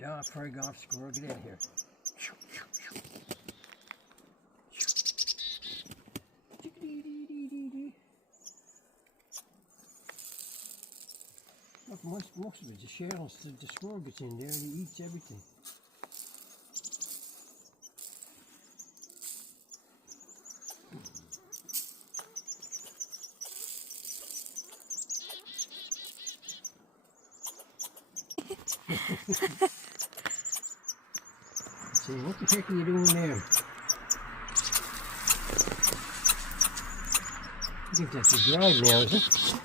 Yeah, prairie golf squirrel, get out of here. Look, most of it's the shells. The squirrel gets in there and he eats everything. See, what the heck are you doing there? I think that's a drive now, is it?